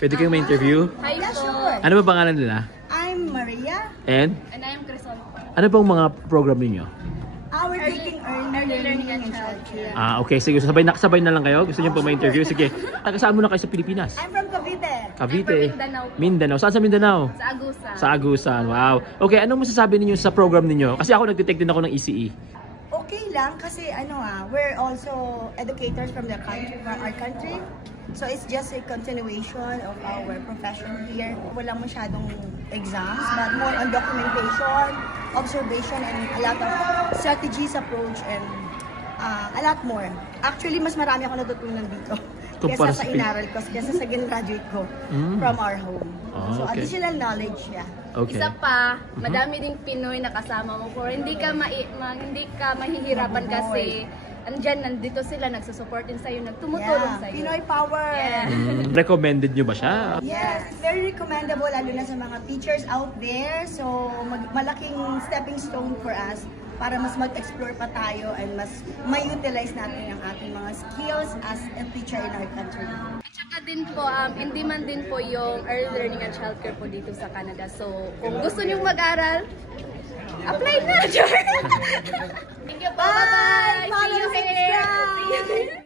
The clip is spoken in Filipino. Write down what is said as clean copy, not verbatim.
Pwede kayong ma-interview? Hi po. Ano ba pangalan nila? I'm Maria. And? And I am Crisol po. Ano bang mga program ninyo? We're taking early learning and childcare. Okay. Sige. Sabay na lang kayo? Gusto niyo po ma-interview? Sige. Saan muna kayo sa Pilipinas? I'm from Cavite. Cavite. I'm from Mindanao po. Mindanao. Saan sa Mindanao? Sa Agusan. Sa Agusan. Wow. Okay. Anong masasabi ninyo sa program ninyo? Kasi ako nag-detect din ako ng ECE. Okay lang kasi we're also educators from our country. So it's just a continuation of our profession here. Walang masyadong exams, but more on documentation, observation, and a lot of strategies, approach, and a lot more. Actually, mas marami ako natutunan dito. Kumpara Kesa sa inaral ko, kesa sa gin-graduate ko from our home. So Okay. additional knowledge, yeah. Okay. Isa pa, madami ding Pinoy na kasama mo for hindi ka mahihirapan kasi nandito sila, nagsusupport din sa'yo, nagtumutulong sa'yo. Pinoy power! Yeah. Recommended nyo ba siya? Yes, it's very recommendable lalo na sa mga teachers out there. So, malaking stepping stone for us para mas mag-explore pa tayo and mas may-utilize natin ang ating mga skills as a teacher in our country. At saka din po, hindi man din po yung early learning and childcare po dito sa Canada. So, kung gusto niyong mag-aral, apply na! Thank you po! Bye! Follow, See you here! subscribe! See you here!